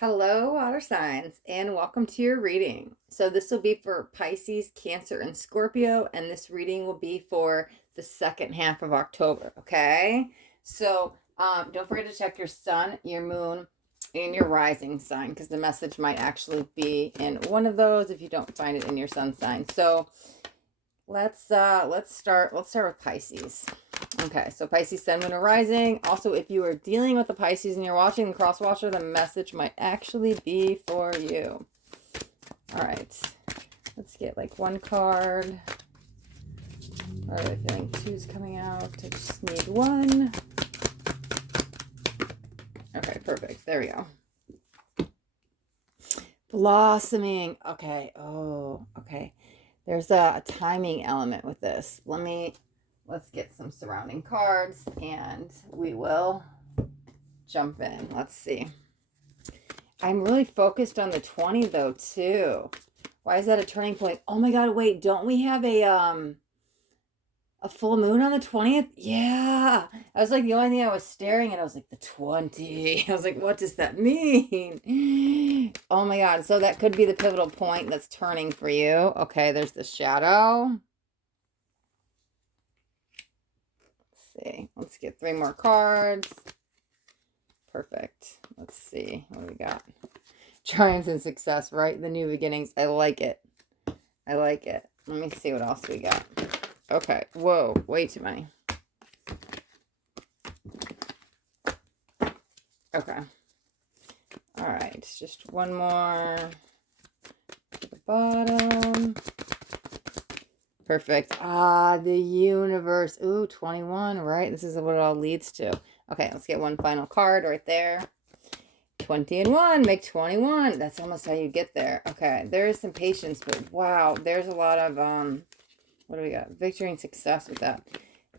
Hello, water signs, and welcome to your reading. So, this will be for Pisces, Cancer, and Scorpio, and this reading will be for the second half of October. Okay, so don't forget to check your sun, your moon, and your rising sign because the message might actually be in one of those if you don't find it in your sun sign. So, let's start with Pisces. Okay, so Pisces, Sun, Moon, or Rising. Also, if you are dealing with the Pisces and you're watching the cross watcher, the message might actually be for you. All right, let's get like one card. All right, I'm feeling two's coming out. I just need one. Okay, perfect. There we go. Blossoming. Okay. Oh, okay. There's a timing element with this. Let's get some surrounding cards and we will jump in. Let's see. I'm really focused on the 20 though too. Why is that a turning point? Oh my god, wait, don't we have a full moon on the 20th? Yeah. I was like, the only thing I was staring at, I was like, the 20. I was like, what does that mean? Oh my god. So that could be the pivotal point that's turning for you. Okay, there's the shadow. See. Let's get three more cards. Perfect. Let's see what we got. Triumphs and success, right? The new beginnings. I like it. I like it. Let me see what else we got. Okay. Whoa. Way too many. Okay. All right. Just one more. To the bottom. Perfect. Ah, the universe. Ooh, 21, right? This is what it all leads to. Okay, let's get one final card right there. 20 and 1, make 21. That's almost how you get there. Okay, there is some patience, but wow, there's a lot of, what do we got? Victory and success with that.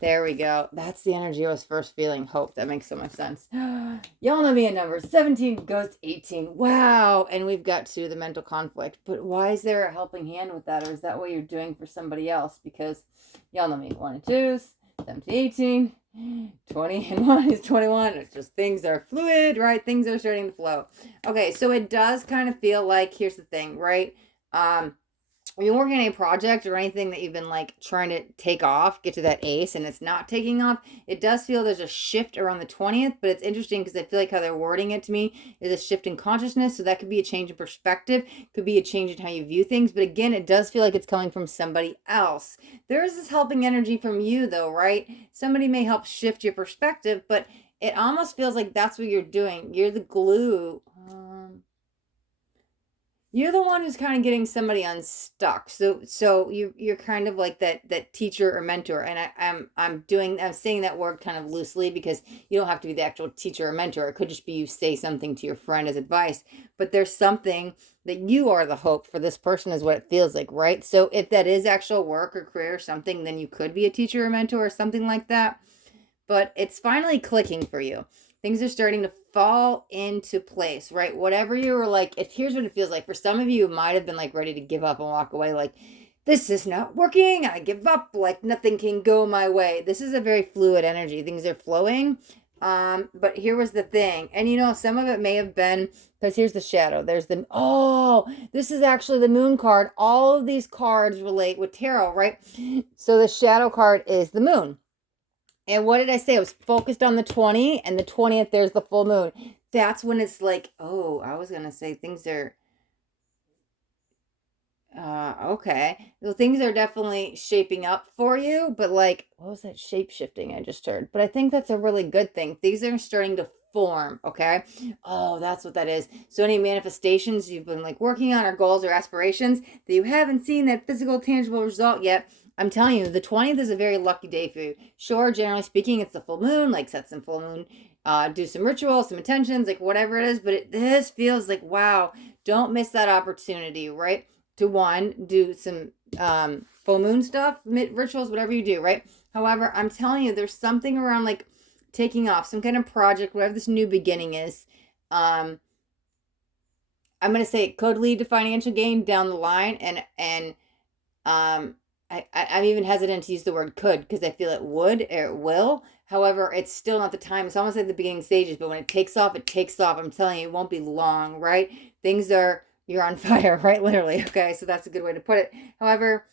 There we go. That's the energy I was first feeling. Hope. That makes so much sense. Y'all know me in numbers. 17 goes to 18. Wow. And we've got to the mental conflict. But why is there a helping hand with that? Or is that what you're doing for somebody else? Because y'all know me. 1 and 2s, 17, 18, 20 and 1 is 21. It's just things are fluid, right? Things are starting to flow. Okay. So it does kind of feel like, here's the thing, right? When you're working on a project or anything that you've been like trying to take off, get to that ace and it's not taking off, it does feel there's a shift around the 20th, but it's interesting because I feel like how they're wording it to me is a shift in consciousness. So that could be a change in perspective, could be a change in how you view things. But again, it does feel like it's coming from somebody else. There is this helping energy from you though, right? Somebody may help shift your perspective, but it almost feels like that's what you're doing. You're the I'm you're the one who's kind of getting somebody unstuck. So you're kind of like that teacher or mentor. And I'm saying that word kind of loosely because you don't have to be the actual teacher or mentor. It could just be you say something to your friend as advice. But there's something that you are the hope for this person is what it feels like, right? So if that is actual work or career or something, then you could be a teacher or mentor or something like that. But it's finally clicking for you. Things are starting to fall into place, right? Whatever you were like, here's what it feels like. For some of you, it might have been like ready to give up and walk away, like, this is not working. I give up, like nothing can go my way. This is a very fluid energy. Things are flowing. But here was the thing. And some of it may have been because here's the shadow. There's this is actually the moon card. All of these cards relate with tarot, right? So the shadow card is the moon. And what did I say? I was focused on the 20 and the 20th, there's the full moon. That's when it's like, oh, I was going to say things are, okay. Well, things are definitely shaping up for you, but like, what was that shape shifting I just heard? But I think that's a really good thing. Things are starting to form, okay? Oh, that's what that is. So any manifestations you've been like working on or goals or aspirations that you haven't seen that physical, tangible result yet, I'm telling you, the 20th is a very lucky day for you. Sure, generally speaking, it's the full moon, like set some full moon, do some rituals, some intentions, like whatever it is, but this feels like, wow, don't miss that opportunity, right? To one, do some full moon stuff, rituals, whatever you do, right? However, I'm telling you, there's something around like taking off, some kind of project, whatever this new beginning is. I'm going to say it could lead to financial gain down the line, and I'm even hesitant to use the word could because I feel it would or it will. However, it's still not the time. It's almost like the beginning stages, but when it takes off, it takes off. I'm telling you, it won't be long, right? Things are, you're on fire, right? Literally. Okay. So that's a good way to put it. However,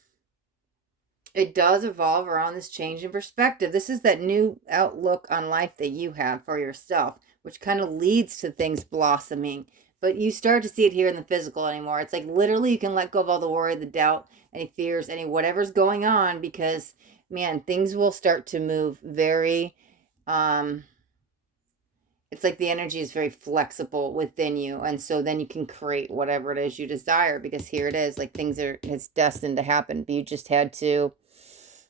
it does evolve around this change in perspective. This is that new outlook on life that you have for yourself, which kind of leads to things blossoming. But you start to see it here in the physical anymore. It's like literally you can let go of all the worry, the doubt, any fears, any whatever's going on, because man, things will start to move very it's like the energy is very flexible within you, and so then you can create whatever it is you desire, because here it is, like things are, it's destined to happen, but you just had to,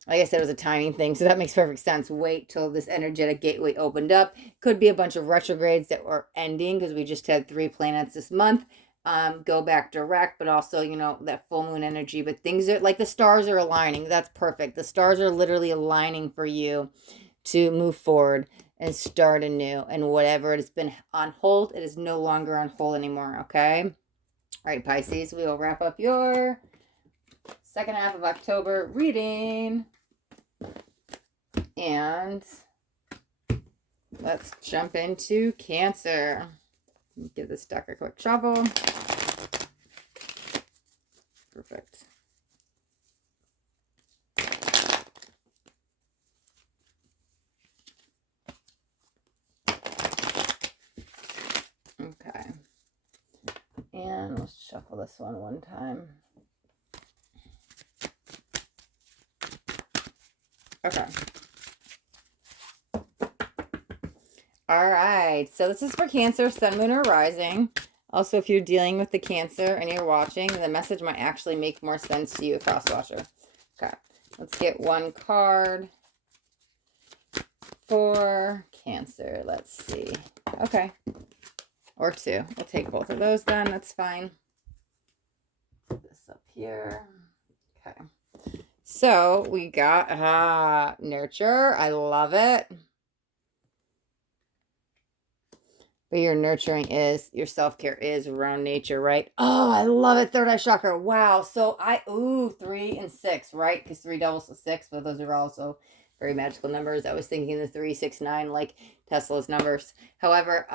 like I said, it was a timing thing, so that makes perfect sense. Wait till this energetic gateway opened up. Could be a bunch of retrogrades that were ending, because we just had 3 planets this month go back direct, but also, you know, that full moon energy. But things are like the stars are aligning. That's perfect. The stars are literally aligning for you to move forward and start anew. And whatever it has been on hold, it is no longer on hold anymore. Okay. All right, Pisces, we will wrap up your second half of October reading. And let's jump into Cancer. Give this deck a quick shuffle. Perfect. Okay. And let's shuffle this one time. Okay. All right. So this is for Cancer, Sun, Moon, or Rising. Also, if you're dealing with the Cancer and you're watching, the message might actually make more sense to you, a cross-watcher. Okay. Let's get one card for Cancer. Let's see. Okay. Or 2. We'll take both of those then. That's fine. Put this up here. Okay. So we got nurture. I love it. But your nurturing is, your self-care is around nature, right? Oh, I love it. Third eye chakra. Wow. So 3 and 6, right? Because 3 doubles to 6, but those are also very magical numbers. I was thinking the 3, 6, 9, like Tesla's numbers. However,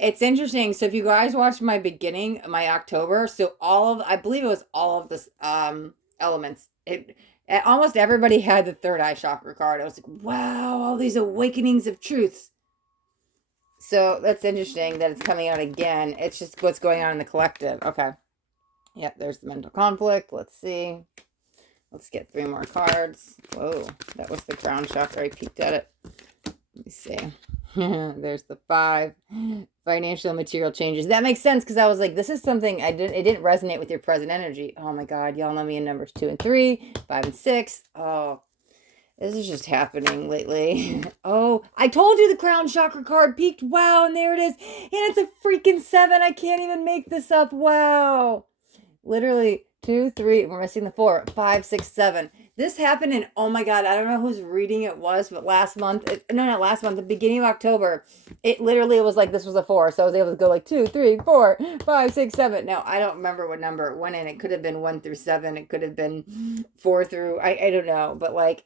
it's interesting. So if you guys watched my beginning, my October, so I believe it was all of this elements. Almost everybody had the third eye chakra card. I was like, wow, all these awakenings of truths. So that's interesting that it's coming out again. It's just what's going on in the collective. Okay. Yeah, there's the mental conflict. Let's see. Let's get 3 more cards. Whoa, that was the crown chakra. I peeked at it. Let me see. There's the 5. Financial material changes. That makes sense, because I was like, this is something it didn't resonate with your present energy. Oh my God, y'all know me in numbers 2 and 3, 5 and 6. Oh, this is just happening lately. Oh, I told you the crown chakra card peaked. Wow, and there it is. And it's a freaking 7. I can't even make this up. Wow. Literally 2, 3. We're missing the 4, 5, 6, 7. This happened in, oh my God, I don't know whose reading it was, but last month, not last month, the beginning of October, it literally was like this was a 4. So I was able to go like 2, 3, 4, 5, 6, 7. Now, I don't remember what number it went in. It could have been 1 through 7. It could have been 4 through, I don't know. But like,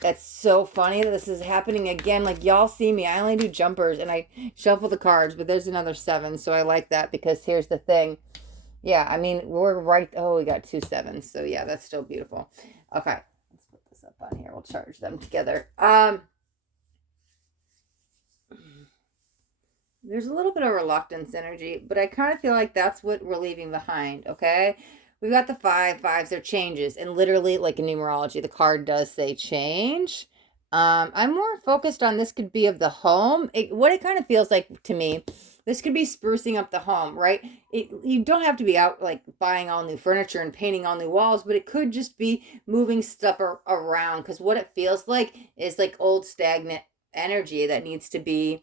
that's so funny that this is happening again. Like, y'all see me. I only do jumpers and I shuffle the cards, but there's another 7. So I like that, because here's the thing. Yeah, I mean, we're right. Oh, we got 2 7s. So yeah, that's still beautiful. Okay, let's put this up on here. We'll charge them together. There's a little bit of reluctance energy, but I kind of feel like that's what we're leaving behind. Okay, we've got the 5. 5s are changes, and literally, like in numerology, the card does say change. I'm more focused on this could be of the home. What it kind of feels like to me. This could be sprucing up the home, right? You don't have to be out like buying all new furniture and painting all new walls, but it could just be moving stuff around, because what it feels like is like old stagnant energy that needs to be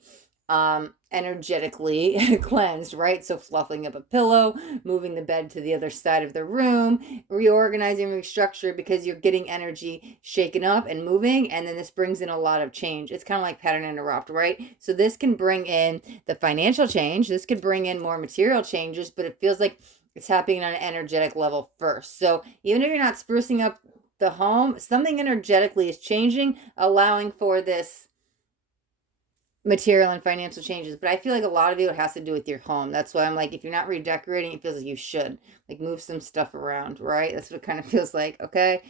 energetically cleansed, right? So fluffing up a pillow, moving the bed to the other side of the room, reorganizing, restructure, because you're getting energy shaken up and moving, and then this brings in a lot of change. It's kind of like pattern interrupt, right? So this can bring in the financial change, this could bring in more material changes, but it feels like it's happening on an energetic level first. So even if you're not sprucing up the home, something energetically is changing, allowing for this material and financial changes. But I feel like a lot of you, it has to do with your home. That's why I'm like, if you're not redecorating, it feels like you should like move some stuff around, right? That's what it kind of feels like. Okay.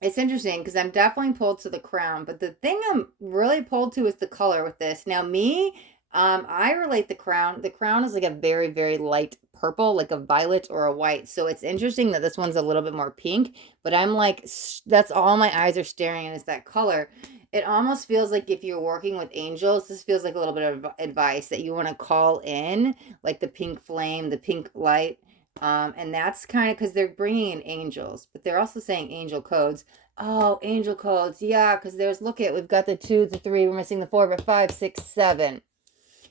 It's interesting because I'm definitely pulled to the crown, but the thing I'm really pulled to is the color with this. Now, me, I relate the crown. The crown is like a very, very light purple, like a violet or a white. So it's interesting that this one's a little bit more pink, but I'm like, that's all my eyes are staring at is that color. It almost feels like if you're working with angels, this feels like a little bit of advice that you want to call in, like the pink flame, the pink light. And that's kind of because they're bringing in angels, but they're also saying angel codes. Oh, angel codes. Yeah, because look at, we've got the 2, the 3, we're missing the 4, but 5, 6, 7.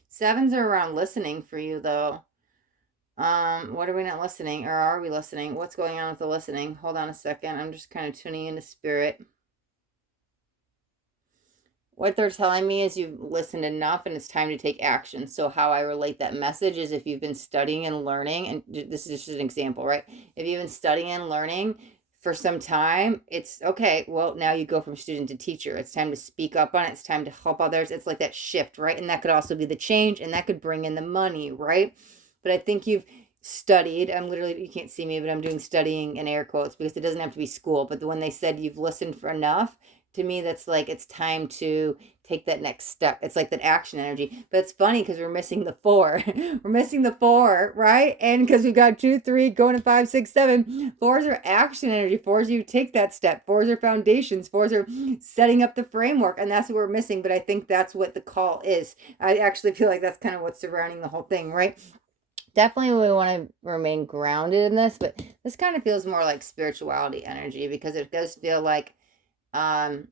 Sevens are around listening for you, though. What are we not listening, or are we listening? What's going on with the listening? Hold on a second. I'm just kind of tuning into spirit. What they're telling me is you've listened enough and it's time to take action. So how I relate that message is if you've been studying and learning, and this is just an example, right? If you've been studying and learning for some time, it's okay. Well, now you go from student to teacher. It's time to speak up on it. It's time to help others. It's like that shift, right? And that could also be the change, and that could bring in the money, right? But I think you've studied. I'm literally, you can't see me, but I'm doing studying in air quotes because it doesn't have to be school. But when they said you've listened for enough, to me, that's like it's time to take that next step. It's like that action energy. But it's funny because we're missing the 4. We're missing the 4, right? And because we've got 2, 3, going to 5, 6, 7. 4s are action energy. 4s, you take that step. 4s are foundations. 4s are setting up the framework. And that's what we're missing. But I think that's what the call is. I actually feel like that's kind of what's surrounding the whole thing, right? Definitely we want to remain grounded in this, but this kind of feels more like spirituality energy because it does feel like oh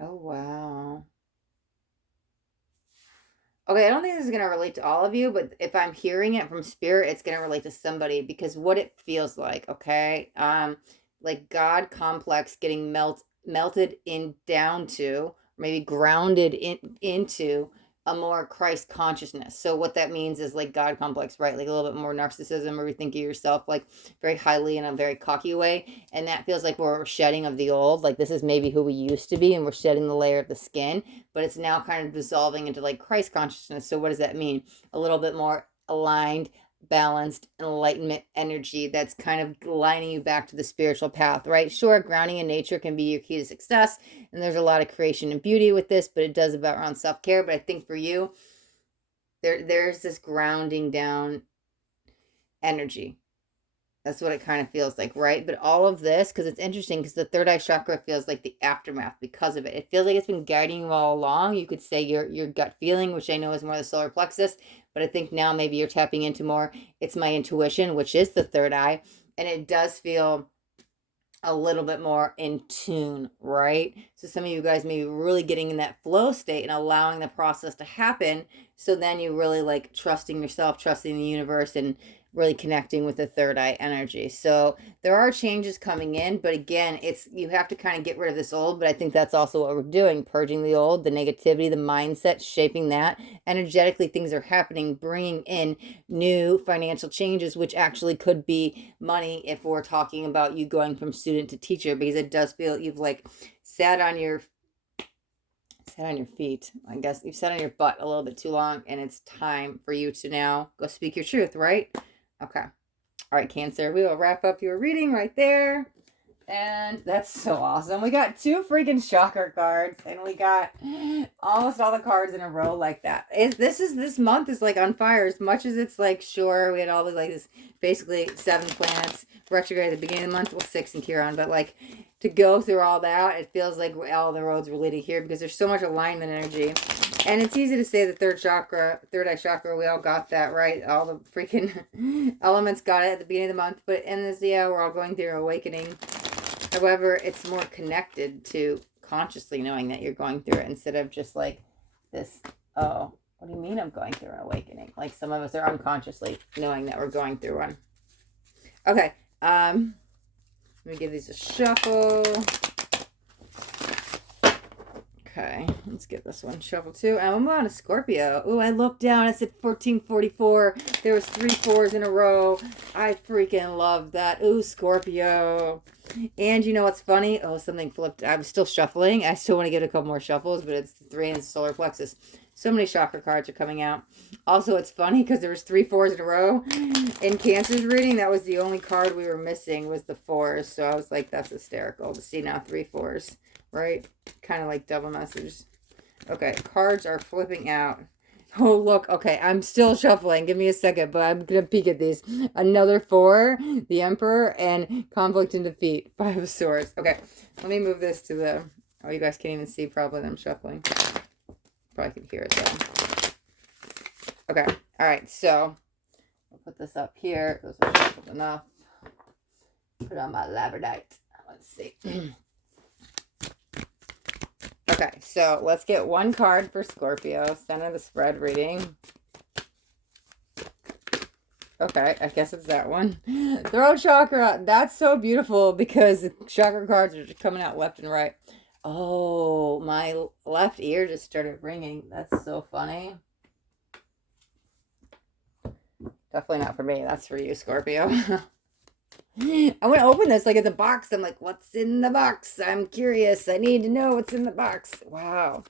wow. Okay, I don't think this is going to relate to all of you, but if I'm hearing it from spirit, it's going to relate to somebody because what it feels like, okay? Like God complex getting melted in down to, maybe grounded into a more Christ consciousness. So what that means is like God complex, right? Like a little bit more narcissism, or you think of yourself like very highly in a very cocky way. And that feels like we're shedding of the old. Like this is maybe who we used to be, and we're shedding the layer of the skin, but it's now kind of dissolving into like Christ consciousness. So what does that mean? A little bit more aligned, balanced enlightenment energy that's kind of lining you back to the spiritual path, right? Sure, grounding in nature can be your key to success, and there's a lot of creation and beauty with this, but it does about around self-care. But I think for you, there's this grounding down energy. That's what it kind of feels like, right? But all of this, because it's interesting, because the third eye chakra feels like the aftermath because of it. It feels like it's been guiding you all along. You could say your gut feeling, which I know is more the solar plexus, but I think now maybe you're tapping into more, it's my intuition, which is the third eye. And it does feel a little bit more in tune, right? So some of you guys may be really getting in that flow state and allowing the process to happen. So then you really like trusting yourself, trusting the universe, and really connecting with the third eye energy. So there are changes coming in, but again, it's you have to kind of get rid of this old, but I think that's also what we're doing, purging the old, the negativity, the mindset, shaping that. Energetically, things are happening, bringing in new financial changes, which actually could be money if we're talking about you going from student to teacher, because it does feel you've like sat on your feet. I guess you've sat on your butt a little bit too long, and it's time for you to now go speak your truth, right? Okay. All right, Cancer, we will wrap up your reading right there. And that's so awesome. We got 2 freaking chakra cards, and we got almost all the cards in a row like that. This month is like on fire. As much as it's like, sure, we had all the like this basically 7 planets retrograde at the beginning of the month, well 6 in Chiron, but like to go through all that, it feels like all the roads were leading here because there's so much alignment energy. And it's easy to say the third eye chakra, we all got that, right? All the freaking elements got it at the beginning of the month. But in this, yeah, we're all going through awakening. However, it's more connected to consciously knowing that you're going through it instead of just like this, oh, what do you mean I'm going through an awakening? Like some of us are unconsciously knowing that we're going through one. Okay, let me give these a shuffle. Okay, let's get this one shuffled too. I'm on a Scorpio. Oh, I looked down. It's at 1444. There was 3 4s in a row. I freaking love that. Ooh, Scorpio. And you know what's funny? Oh, something flipped. I'm still shuffling. I still want to get a couple more shuffles, but it's the 3 and solar plexus. So many chakra cards are coming out. Also, it's funny because there was 3 4s in a row. In Cancer's reading, that was the only card we were missing was the 4s. So I was like, that's hysterical to see now 3 4s, right? Kind of like double message. Okay, cards are flipping out. Oh, look. Okay, I'm still shuffling. Give me a second, but I'm going to peek at these. Another 4, the Emperor, and Conflict and Defeat, 5 of Swords. Okay, let me move this to the... Oh, you guys can't even see probably that I'm shuffling. Probably can hear it, though. Okay, all right, so I'll put this up here. Those are shuffled enough. Put on my labradorite. Let's see. Okay, so let's get one card for Scorpio. Center of the spread reading. Okay, I guess it's that one. Throat chakra. That's so beautiful because the chakra cards are just coming out left and right. Oh, my left ear just started ringing. That's so funny. Definitely not for me. That's for you, Scorpio. I want to open this like it's a box. I'm like, what's in the box? I'm curious. I need to know what's in the box. Wow.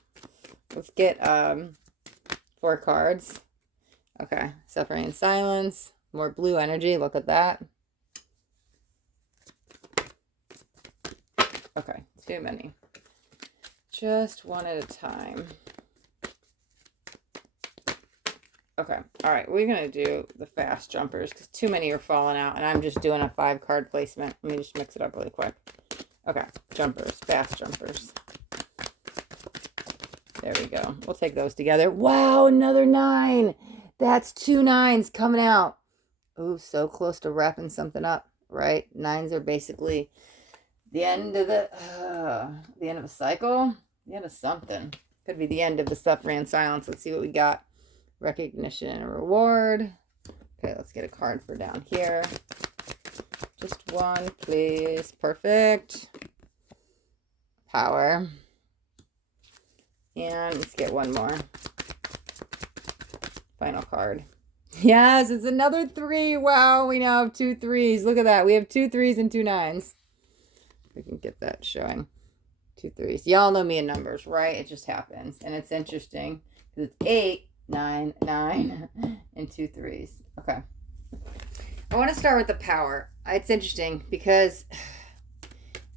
Let's get 4 cards. Okay. Suffering in silence. More blue energy. Look at that. Okay. Too many. Just one at a time. Okay. All right. We're going to do the fast jumpers because too many are falling out. And I'm just doing a 5 card placement. Let me just mix it up really quick. Okay. Jumpers. Fast jumpers. There we go. We'll take those together. Wow. Another 9. That's 2 9s coming out. Ooh, so close to wrapping something up, right? 9s are basically the end of the end of a cycle. The end of something. Could be the end of the suffering and silence. Let's see what we got. Recognition and reward. Okay, let's get a card for down here. Just one, please. Perfect. Power. And let's get one more. Final card. Yes, it's another 3. Wow, we now have 2 3s. Look at that. We have 2 3s and 2 9s. We can get that showing. 2 3s. Y'all know me in numbers, right? It just happens. And it's interesting because it's 8, 9, 9, and 2 3s. Okay. I want to start with the power. It's interesting because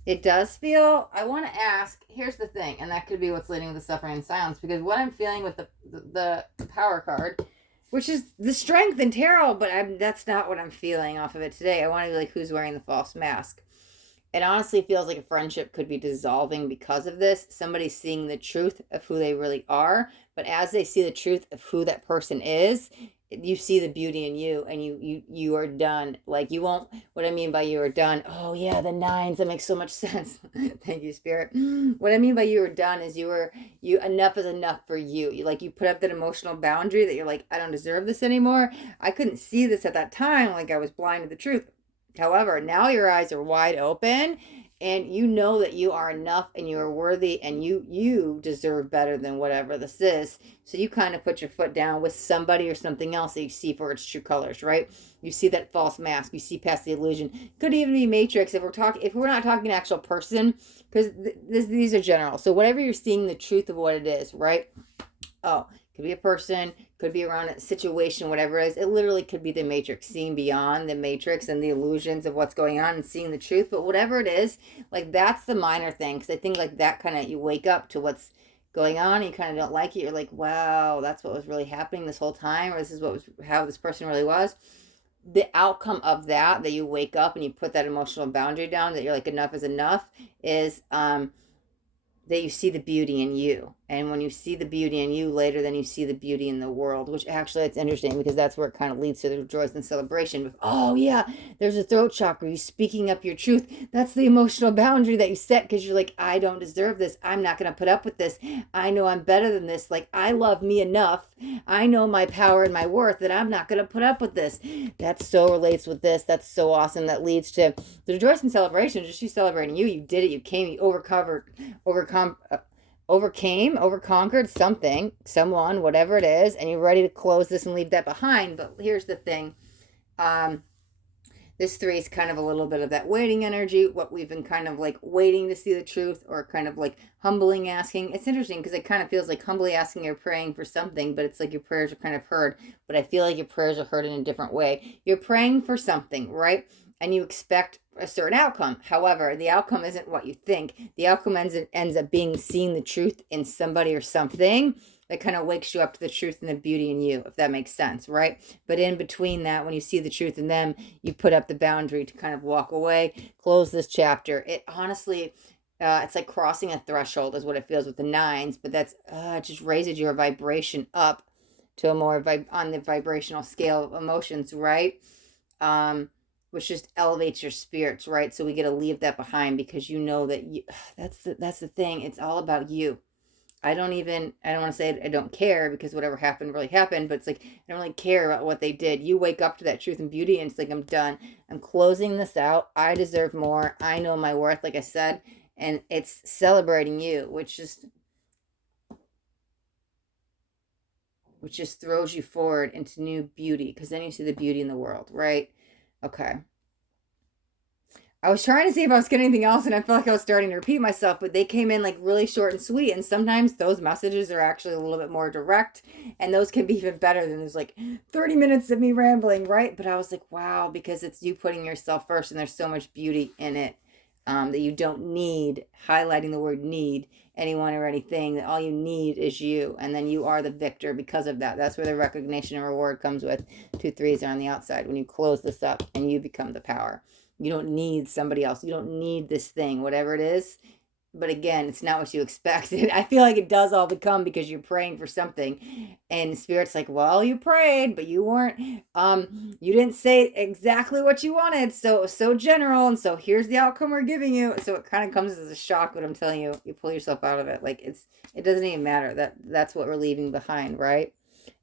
it does feel, I want to ask, here's the thing, and that could be what's leading to the suffering and silence, because what I'm feeling with the power card, which is the strength in tarot, but that's not what I'm feeling off of it today. I want to be like, who's wearing the false mask? It honestly feels like a friendship could be dissolving because of this. Somebody's seeing the truth of who they really are, but as they see the truth of who that person is, you see the beauty in you, and you are done. Like, you won't, what I mean by you are done, oh yeah, the 9s, that makes so much sense. Thank you, Spirit. What I mean by you are done is you enough is enough for you. You put up that emotional boundary that you're like, I don't deserve this anymore. I couldn't see this at that time, like I was blind to the truth. However, now your eyes are wide open, and you know that you are enough and you are worthy, and you deserve better than whatever this is. So you kind of put your foot down with somebody or something else that you see for its true colors, right? You see that false mask. You see past the illusion. Could even be Matrix if we're not talking an actual person, because these are general. So whatever you're seeing, the truth of what it is, right? Oh, could be a person, could be around a situation, whatever it is. It literally could be the Matrix, seeing beyond the Matrix and the illusions of what's going on and seeing the truth. But whatever it is, like, that's the minor thing. Because I think like that kind of, you wake up to what's going on and you kind of don't like it. You're like, wow, that's what was really happening this whole time. Or this is how this person really was. The outcome of that you wake up and you put that emotional boundary down, that you're like, enough is enough, is that you see the beauty in you. And when you see the beauty in you later, then you see the beauty in the world, which actually, it's interesting because that's where it kind of leads to the joys and celebration. But, oh yeah, there's a throat chakra. You speaking up your truth. That's the emotional boundary that you set, because you're like, I don't deserve this. I'm not going to put up with this. I know I'm better than this. Like, I love me enough. I know my power and my worth, that I'm not going to put up with this. That so relates with this. That's so awesome. That leads to the joys and celebration. Just you celebrating you. You did it. You came. You overconquered something, someone, whatever it is, and you're ready to close this and leave that behind. But here's the thing. This 3 is kind of a little bit of that waiting energy, what we've been kind of like waiting to see the truth, or kind of like humbling asking. It's interesting because it kind of feels like humbly asking or praying for something, but it's like your prayers are kind of heard. But I feel like your prayers are heard in a different way. You're praying for something, right? And you expect a certain outcome. However, the outcome isn't what you think. The outcome ends up being seeing the truth in somebody or something that kind of wakes you up to the truth and the beauty in you, if that makes sense, right? But in between that, when you see the truth in them, you put up the boundary to kind of walk away, close this chapter. It honestly, it's like crossing a threshold is what it feels with the 9s, but that's it just raises your vibration up to a more on the vibrational scale of emotions, right? Which just elevates your spirits, right? So we get to leave that behind because you know that that's the thing. It's all about you. I don't want to say I don't care, because whatever happened really happened, but it's like, I don't really care about what they did. You wake up to that truth and beauty, and it's like, I'm done. I'm closing this out. I deserve more. I know my worth, like I said, and it's celebrating you, which just throws you forward into new beauty, because then you see the beauty in the world, right? Okay. I was trying to see if I was getting anything else, and I feel like I was starting to repeat myself, but they came in like really short and sweet. And sometimes those messages are actually a little bit more direct, and those can be even better than there's like 30 minutes of me rambling, right? But I was like, wow, because it's you putting yourself first, and there's so much beauty in it, that you don't need, highlighting the word need, anyone or anything. That all you need is you, and then you are the victor because of that. That's where the recognition and reward comes with. 2 3s are on the outside when you close this up and you become the power. You don't need somebody else. You don't need this thing, whatever it is. But again, it's not what you expected. I feel like it does all become because you're praying for something. And Spirit's like, well, you prayed, but you weren't, you didn't say exactly what you wanted. So it was so general. And so here's the outcome we're giving you. So it kind of comes as a shock, but I'm telling you, you pull yourself out of it. Like it doesn't even matter. That's what we're leaving behind, right?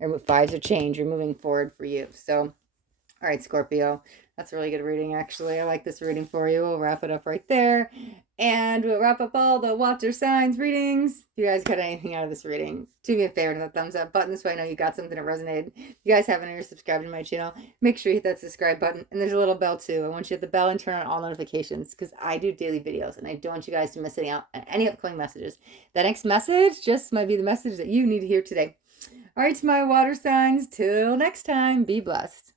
And with 5s are change, you're moving forward for you. So, all right, Scorpio. That's a really good reading, actually. I like this reading for you. We'll wrap it up right there. And we'll wrap up all the water signs readings. If you guys got anything out of this reading, do me a favor to hit that thumbs up button. This way I know you got something that resonated. If you guys haven't already subscribed to my channel, make sure you hit that subscribe button. And there's a little bell too. I want you to hit the bell and turn on all notifications, because I do daily videos and I don't want you guys to miss out on any upcoming messages. That next message just might be the message that you need to hear today. All right, my water signs. Till next time, be blessed.